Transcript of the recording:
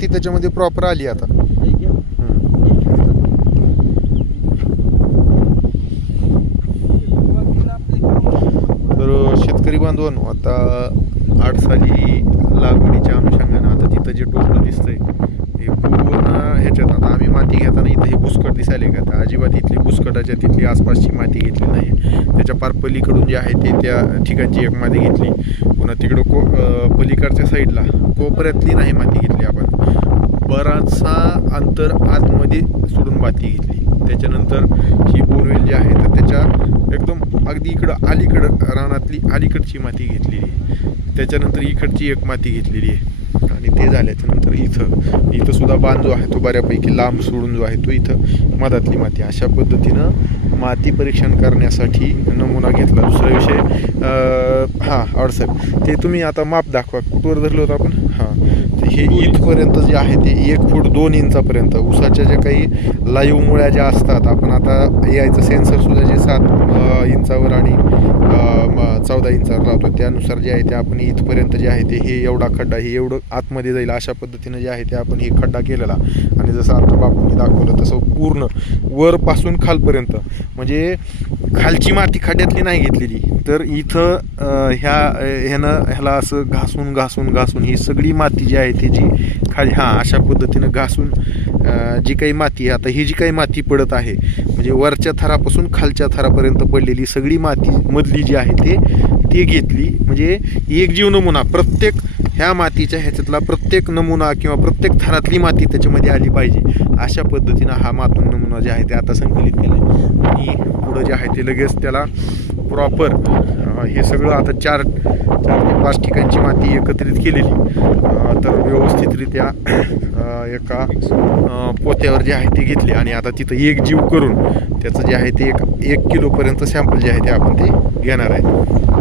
ती त्याच्यामध्ये प्रॉपर आली आता. तर शेतकरी बांधवांनो आता आठ साली लागवडीच्या अनुषंगानं आता तिथं जे टोपलं दिसतंय हे पूर्ण ह्याच्यात आता आम्ही माती घेताना इथं हे बुसकट दिसायले का आता अजिबात इथली बुसकटाच्या तिथली आसपासची माती घेतली नाही त्याच्या पार पलीकडून जे आहे ते त्या ठिकाणची एक माती घेतली. पुन्हा तिकडं को पलीकडच्या साईडला कोपऱ्यातली नाही माती घेतली आपण. बराचसा अंतर आतमध्ये सोडून माती घेतली. त्याच्यानंतर ही बोरवेल जी आहे तर त्याच्या एकदम अगदी इकडं अलीकडं रानातली अलीकडची माती घेतलेली आहे. त्याच्यानंतर इकडची एक माती घेतलेली आहे. आणि ते झाल्याच्यानंतर इथं इथं सुद्धा बांध जो आहे तो बऱ्यापैकी लांब सोडून जो आहे तो इथं मधातली माती. अशा पद्धतीनं माती परीक्षण करण्यासाठी नमुना घेतला. दुसरा विषय हां अडसर. ते तुम्ही आता माप दाखवा. कुठवर धरलं होतं आपण? हां. हे इथपर्यंत जे आहे ते एक फूट दोन इंचापर्यंत. उसाच्या ज्या काही लाईव्ह मुळ्या ज्या असतात आपण आता यायचं सेन्सरसुद्धा जे सात इंचावर आणि चौदा इंचावर लावतो त्यानुसार जे आहे ते आपण इथपर्यंत जे आहे ते हे एवढा खड्डा हे एवढं आतमध्ये जाईल अशा पद्धतीनं जे आहे ते आपण हे खड्डा केलेला. आणि जसं आता बापूंनी दाखवलं तसं पूर्ण वरपासून खालपर्यंत. म्हणजे खालची माती खड्ड्यातली नाही घेतलेली. तर इथं ह्या ह्यानं ह्याला असं घासून घासून घासून ही सगळी माती जी आहे ती जी खाली हां अशा पद्धतीनं घासून जी काही माती आहे आता ही जी काही माती पडत आहे म्हणजे वरच्या थरापासून खालच्या थरापर्यंत पडलेली सगळी माती मधली जी आहे ते ती घेतली म्हणजे एक जीव नमुना प्रत्येक ह्या मातीच्या ह्याच्यातला प्रत्येक नमुना किंवा प्रत्येक थरातली माती त्याच्यामध्ये आली पाहिजे. अशा पद्धतीनं हा मातून नमुना जे आहे ते आता संकलित केलं आहे आणि पुढं जे आहे ते लगेच त्याला प्रॉपर हे सगळं आता चार चार ते पाच ठिकाणची माती एकत्रित केलेली. तर व्यवस्थितरित्या एका पोत्यावर जे आहे ते घेतली. आणि आता तिथं एक जीव करून त्याचं जे आहे ते एक एक किलोपर्यंत सॅम्पल जे आहे ते आपण ते घेणार आहे